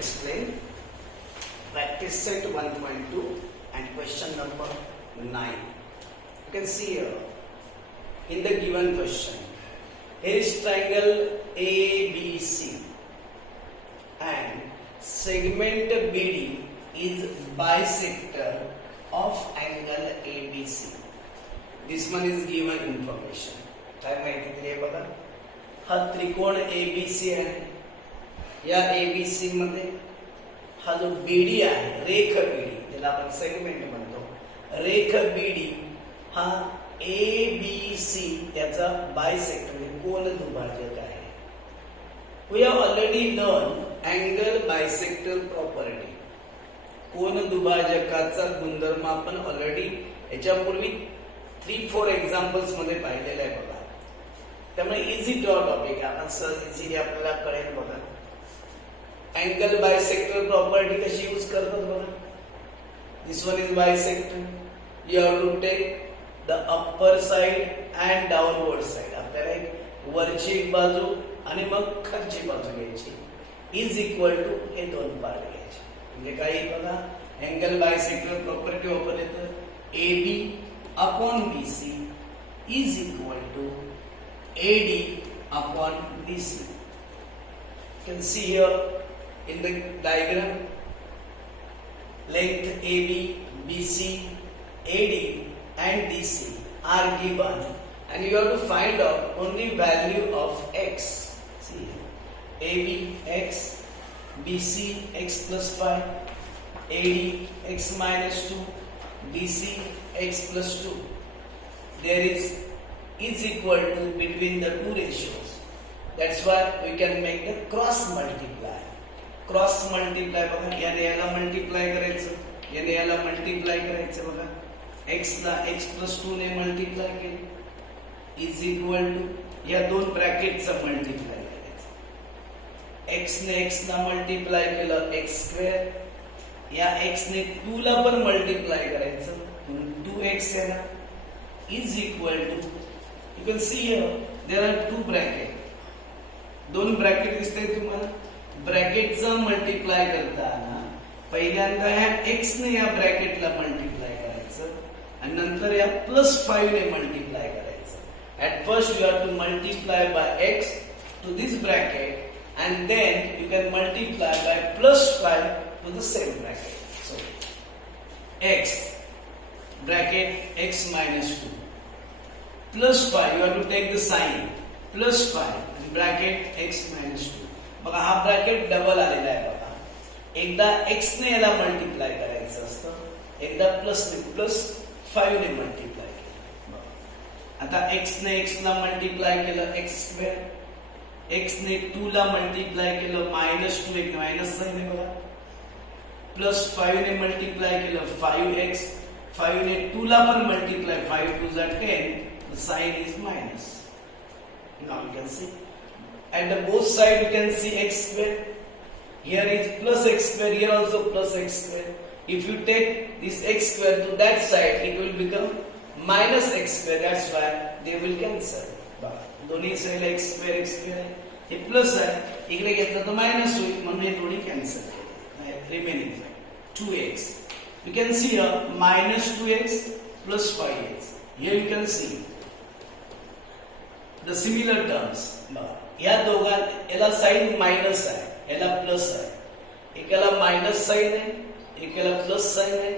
explain practice set 1.2 and question number 9. You can see here in the given question, here is triangle ABC and segment BD is bisector of angle ABC. This one is given information. काय माहिती दिली आहे बघा. हा त्रिकोण ABC आहे. या ABC मध्ये हा जो BD आहे, रेख BD, ज्याला आपण सेगमेंट म्हणतो, रेख BD हा ABC त्याचा बायसेक्टर म्हणजे कोन दुभाजक आहे. We have already learned angle bisector property. कोन दुभाजकाचा गुणधर्म आपण ऑलरेडी याच्यापूर्वी 3-4 एक्झाम्पल्स मध्ये पाहिलेला आहे बघा. त्यामुळे इझी टॉपिक आपण सहज इझिली आपल्याला कळेल बघा. अँगल बायसेक्टर प्रॉपर्टी कशी यूज करतात बघा. This one is bisector. You have to take the upper side and downward side. आपल्याला एक वरची एक बाजू आणि मग खालची बाजू घ्यायची. इज इक्वल टू हे दोन पार्ट घ्यायचे. म्हणजे काय बघा, अँगल बायसेक्टर प्रॉपर्टी वापरले तर AB upon BC is equal to AD upon BC. You can see here in the diagram, length AB, BC, AD and DC are given and you have to find out only value of x. See here, AB x, BC x plus 5, AD x minus 2, DC x plus 2. There is equal to between the two ratios. That's why we can make the cross multiply. Cross multiply बघा, याने याला multiply करायचं, याने याला multiply करायचं बघा. x ला x plus 2 ने मल्टिप्लाय केलं इज इक्वल टू या दोन ब्रॅकेटचा मल्टिप्लाय करायचं. x ने x ला मल्टिप्लाय केलं x स्क्वेअर, या x ने 2 ला पण मल्टिप्लाय करायचं म्हणून 2x आहे ना, is equal to you can see here there are two bracket. दोन ब्रॅकेट दिसते तुम्हाला. ब्रॅकेटचा मल्टिप्लाय करताना पहिल्यांदा ह्या x ने या ब्रॅकेटला मल्टिप्लाय करायचं आणि नंतर या +5 ने मल्टिप्लाय करायचं. At first you have to multiply by x to this bracket and then you can multiply by +5 to the same bracket. So x bracket x minus 2 +5, you have to take the sign +5 and bracket x minus 2. बघा हा bracket double आलेला आहे बघा. एकदा x ने याला multiply करायचं असतं, एकदा +5 ने मल्टिप्लाय केलं. आता x ने x ला मल्टिप्लाय केलं x स्क्वेअर, x ने 2 ला मल्टिप्लाय केलं -2 एक मायनस साइन आहे बघा, +5 ने मल्टिप्लाय केलं 5x, 5 ने 2 ला पण मल्टिप्लाय, 5 2 जा 10, the sign is minus. Now you can see at the both side you can see x square. Here is +x square, here also +x square. If you take this x square to that side it will become -x square. That's why they will cancel. दोन्ही साइडला x square आहे, हे plus आहे, इकडे घेतलं तर minus होईल म्हणून हे दोन्ही कॅन्सल केले. Remaining 2x. You can see here -2x plus 5x. Here you can see the similar terms. या दोघां याला साइन मायनस आहे, याला प्लस आहे, एकाला मायनस साइन आहे, एकाला प्लस साइन आहे.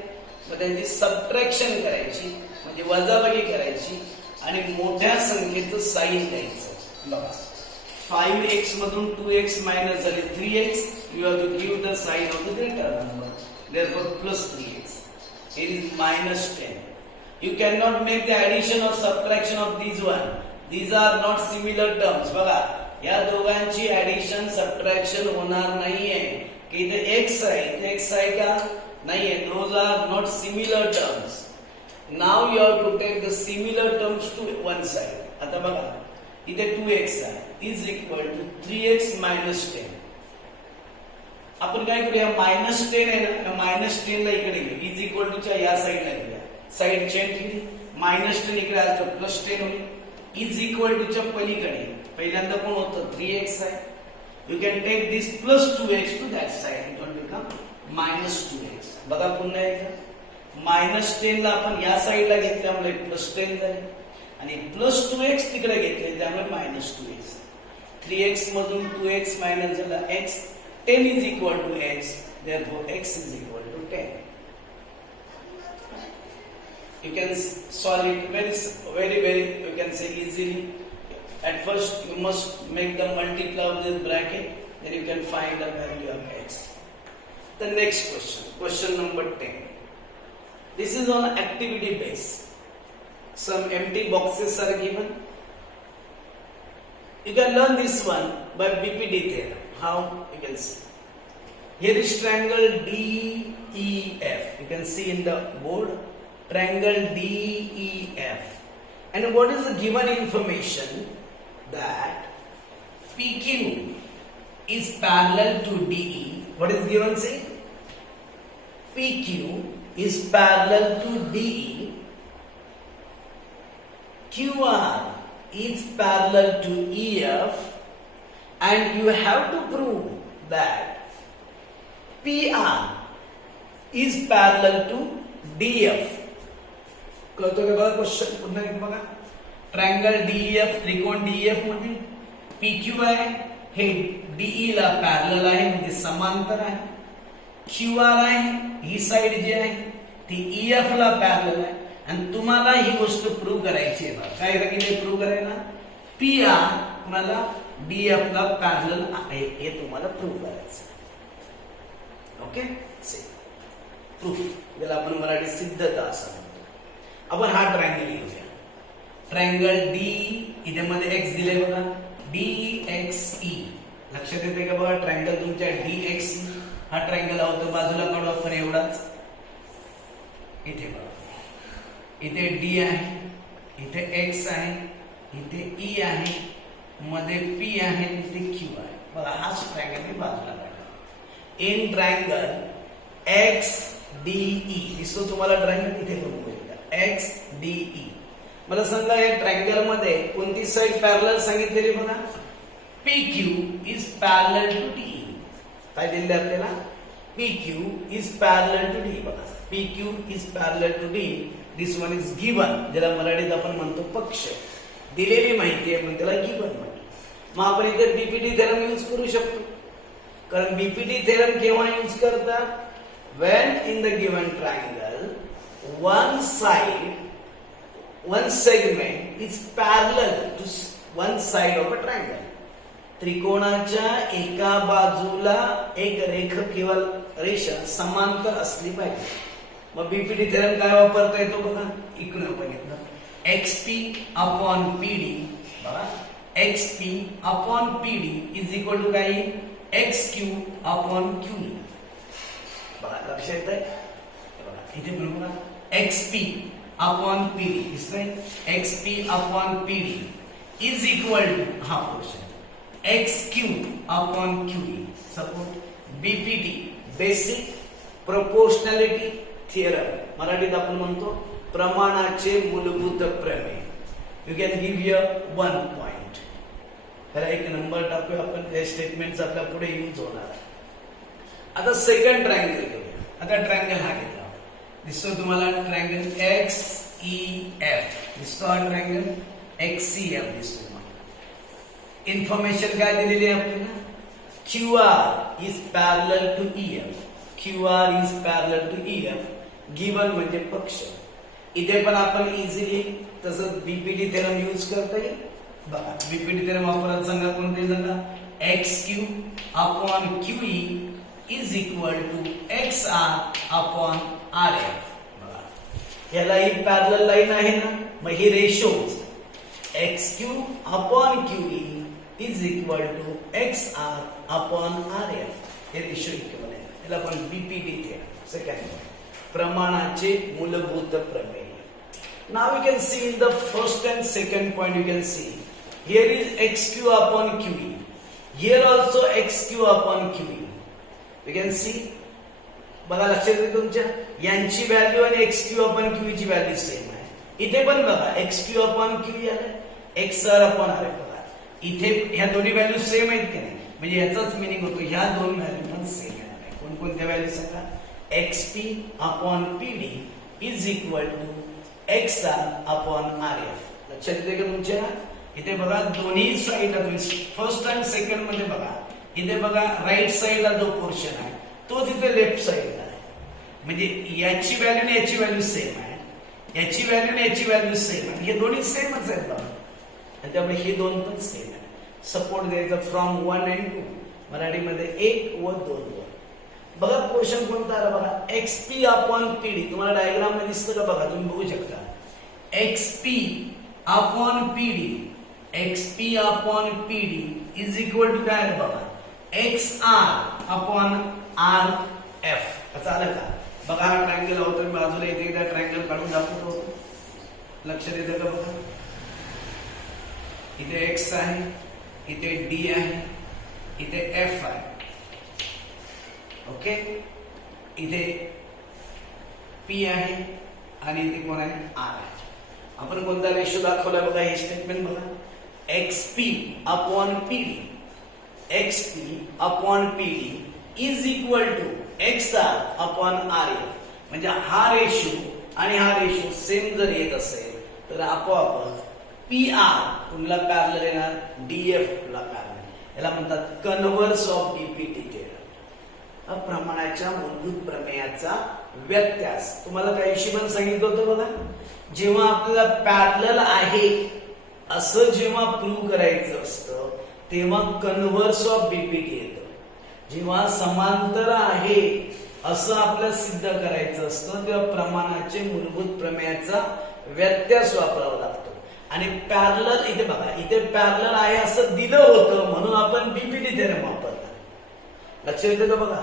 मग त्यांची सबट्रॅक्शन करायची म्हणजे वजाबाकी करायची आणि मोठ्या संख्येचं साइन द्यायचं. बघा 5x मधून 2x मायनस झाले 3x. You have to give the sign of the greater number. Therefore +3x. It is -10. You cannot make the addition or subtraction of these one. These are not similar terms. बघा या दोघांची addition subtraction होणार नाहीये की इथे x आहे, इथे x आहे का नाहीये. Those are not similar terms. Now you have to take the similar terms to one side. आता बघा इथे 2x आहे is equal to 3x minus 10. आपण काय करूया, -10 आहे ना, -10 ला इकडे घेऊ, इज इक्वल टू च्या या साइडला घेऊया. साइड चेंज केली, -10 इकडे आलं तर +10 होईल. इज इक्वल टू च्या पलीकडे पहिल्यांदा कोण होतं 3x आहे, You can take this plus 2x to that side. It will become minus 2x. बघा पुन्हा एकदा minus 10 ला आपण या साईडला घेतल्यामुळे plus 10 झाले आणि plus 2x तिकडे घेतले त्यामुळे minus 2x. 3x मधून 2x minus झाला x. 10 is equal to x. Therefore x is equal to 10. You can solve it very you can say easily. At first you must make the multiply of this bracket, then you can find the value of x. The next question number 10. This is on activity base. Some empty boxes are given. You can learn this one by BPD theorem. How? You can see. Here is triangle DEF. You can see in the board. Triangle DEF. And what is the given information? That PQ is parallel to DE. What is given? Say PQ is parallel to DE. QR is parallel to EF. And you have to prove that PR is parallel to DF. कळतो का बघा question पुन्हा एक बघा. Triangle DEF त्रिकोण DEF मध्ये PQ आहे हे DE ला पॅरलल आहे म्हणजे समांतर आहे. QR आहे ही साइड जी आहे ती EF ला पॅरलल आहे आणि तुम्हाला ही गोष्ट प्रूव्ह करायची आहे. काय करायचं प्रूव्ह करायला PR तुम्हाला DF ला पॅरलल आहे हे तुम्हाला प्रूव्ह करायचं. ओके से प्रूफ ज्याला आपण मराठी सिद्धता असं म्हणतो. आपण हा ट्रायंगल घेऊया. ट्रायंगल डी इथे मध्ये x दिले बघा DXE. लक्षात येते का बघा ट्रायंगल तुमच्या DXE हा ट्रायंगल होतो बाजूला काढू आपण एवढाच. इथे बघा इथे D आहे इथे x आहे इथे E आहे मध्ये P आहे इथे Q आहे. बघा हाच ट्रायंगल मी बाजूला काढला. इन ट्रायंगल XDE दिसतो तुम्हाला ट्रायंगल इथे बघू XDE. मला सांगा या ट्रायंगल मध्ये कोणती साइड पॅरलल सांगितलेली बघा PQ is parallel to DE. काय दिले आपल्याला PQ is parallel to DE. बघा PQ is parallel to DE. This one is given. ज्याला मराठीत आपण म्हणतो पक्ष दिलेली माहिती आहे पण त्याला given म्हणतो. मग आपण इथे BPD थेरम यूज करू शकतो. कारण BPD थेरम केव्हा यूज करतात when in the given triangle one segment is parallel to one side of a triangle. त्रिकोणाच्या एका बाजूला एक रेख किंवा रेषा समांतर असली पाहिजे. मग बीपीडी थेरम काय वापरता येतो बघा इकडे बघितलं XP upon PD. बघा XP upon PD is equal to काय XQ upon QE. बघा लक्षात येतंय बघा इथे पण बघा XP upon PD is right. XP upon PD is equal to हा portion XQ upon QE. Suppose BPT basic proportionality theorem मराठीत आपण म्हणतो प्रमाणाचे मूलभूत प्रमेय. You can give here 1 point. त्याला एक नंबर टाकूया आपण. हे स्टेटमेंट्स आपल्या पुढे यूज होणार आहे. आता सेकंड ट्रायंगल घेऊया. आता ट्रायंगल हा घेतला दिसतो तुम्हाला ट्रायंगल XEF दिसतो. हा ट्रायंगल XCF दिसतो. इन्फॉर्मेशन काय दिलेली आहे आपल्याला QR is parallel to EF. QR is parallel to EF. Given म्हणजे पक्ष. इथे पण आपण इझिली तसंच बीपीडी थेरम यूज करता येईल. बघा बीपीडी थेरम वापरत सांगा कोणते सांगा XQ upon QE is equal to XR upon RF. याला ही पॅरलल लाईन आहे ना मग ही ratios XQ upon QE is equal to XR upon RF. हे रेशो इक्वल आहे. याला आपण बीपीडी थेरम सेकंड प्रमाणाचे मूलभूत प्रमेय. Now we can see in the first and second point you can see here is XQ upon QE. Here also XQ upon QE. You can see बघा लक्षात येते तुमच्या यांची व्हॅल्यू आणि XQ upon QE ची व्हॅल्यू सेम आहे. इथे पण बघा XQ upon QE आले XR upon RF. बघा इथे ह्या दोन्ही व्हॅल्यू सेम आहेत की नाही म्हणजे याचाच मिनिंग होतो ह्या दोन व्हॅल्यू पण सेम येणार आहे. कोणकोणत्या व्हॅल्यू सांगा? XP upon PD is equal to XR upon RF. लक्षात येते का तुमच्या? इथे बघा दोन्ही साईडला तुम्ही फर्स्ट आणि सेकंड मध्ये बघा, इथे बघा राईट साईडला जो पोर्शन आहे तोच इथे लेफ्ट साईडला आहे. म्हणजे याची व्हॅल्यू आणि याची व्हॅल्यू सेम आहे, याची व्हॅल्यू आणि याची व्हॅल्यू सेम आहे. हे दोन्ही सेमच आहेत बघा, आणि त्यामुळे हे दोन पण सेम आहे. सपोर्ट द्यायचा फ्रॉम 1 and 2, मराठीमध्ये 1 व 2 वर. बघा पोर्शन कोणता आला बघा, XP अपॉन PD. तुम्हाला डायग्राम मध्ये दिसतं का बघा, तुम्ही बघू शकता. XP upon PD, XP upon PD is equal to काय आलं बघा, XR अपॉन RF. असं आलं का? बघा हा ट्रायंगल होता, बाजूला इथे एकदा ट्रायंगल काढून दाखवतो. लक्षात येतं का बघा, इथे X आहे, इथे D आहे, इथे F आहे. ओके, इथे P आहे आणि इथे कोण आहे? R आहे. आपण कोणता रेशो दाखवला बघा, हे स्टेटमेंट बघा. XP upon PD, XP upon PD is equal to XR upon RF. म्हणजे हा रेशो आणि हा रेशो सेम जर येत असेल तर आपोआपच PR कुणला पॅरलल येणार? DF ला पॅरलल. याला म्हणतात कन्व्हर्स ऑफ DPT थेरम, प्रमाणाच्या मूलभूत प्रमेयाचा व्यत्यास. तुम्हाला त्या हिशोबाने सांगितलं होतं बघा, जेव्हा आपल्याला पॅरलल आहे असं जेव्हा प्रूव्ह करायचं असतं तेव्हा कन्व्हर्स ऑफ DPT येतं. जेव्हा समांतर आहे असं आपल्याला सिद्ध करायचं असतं तेव्हा प्रमाणाचे मूलभूत प्रमेयाचा व्यत्यास वापरावा लागतो. आणि पॅरलल इथे बघा, इथे पॅरलल आहे असं दिलं होतं म्हणून आपण DPT थेरम वापरला. लक्षात येतं का बघा,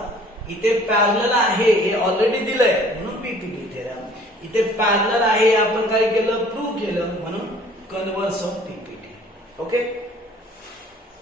इथे पॅरलल आहे हे ऑलरेडी दिलंय म्हणून DPT थेरम. इथे पॅरलल आहे आपण काय केलं? प्रूव्ह केलं म्हणून कन्व्हर्स ऑफ DPT. ओके.